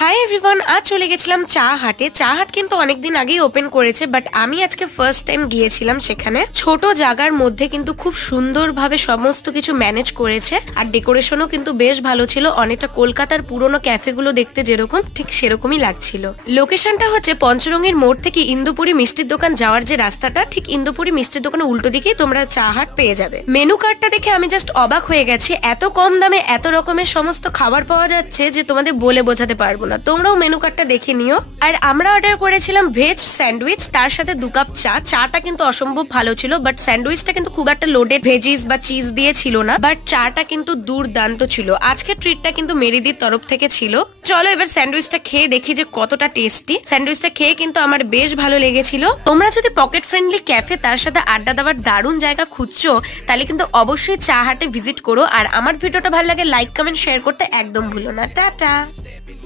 Hi everyone, আজ চলে গেছিলাম চা হাটে। চা হাট কিন্তু অনেকদিন আগেই ওপেন করেছে, বাট আমি আজকে ফার্স্ট টাইম গিয়েছিলাম সেখানে। ছোট জায়গার মধ্যে কিন্তু খুব সুন্দরভাবে সমস্ত কিছু ম্যানেজ করেছে, আর ডেকোরেশনও কিন্তু বেশ ভালো ছিল। অনেকটা কলকাতার পুরোনো ক্যাফেগুলো দেখতে যেরকম, ঠিক সেরকমই লাগছিল। লোকেশনটা হচ্ছে পঞ্চরঙ্গের মোড় থেকে ইন্দুপুরি মিষ্টির দোকান যাওয়ার যে রাস্তাটা, ঠিক ইন্দুপুরি মিষ্টির দোকানের উল্টো দিকেই তোমরা চা হাট পেয়ে যাবে। মেনু কার্ডটা দেখে আমি জাস্ট অবাক হয়ে গেছি। এত কম দামে এত রকমের সমস্ত খাবার পাওয়া যাচ্ছে যে তোমাদের বলে বোঝাতে পারবো না। তোমরাও মেনু কার্ডটা দেখে নিও। আর আমরা অর্ডার করেছিলাম ভেজ স্যান্ডউইচ, তার সাথে 2 কাপ চা। চাটা কিন্তু অসম্ভব ভালো ছিল, বাট স্যান্ডউইচটা কিন্তু খুব একটা লোডেড ভেজিস বা চিজ দিয়ে ছিল না, বাট চাটা কিন্তু দুর্দান্ত ছিল। আজকে ট্রিটটা কিন্তু মেরিদির তরফ থেকে ছিল। চলো এবার স্যান্ডউইচটা খেয়ে দেখি যে কতটা টেস্টি। স্যান্ডউইচটা খেয়ে কিন্তু আমার বেশ ভালো লেগেছিল। তোমরা যদি পকেট ফ্রেন্ডলি ক্যাফে তার সাথে আড্ডা দেওয়ার দারুণ জায়গা খুঁজছো, তাহলে কিন্তু অবশ্যই চা হাটে ভিজিট করো। আর আমার ভিডিওটা ভালো লাগে লাইক কমেন্ট শেয়ার করতে একদম ভুলো না। টাটা।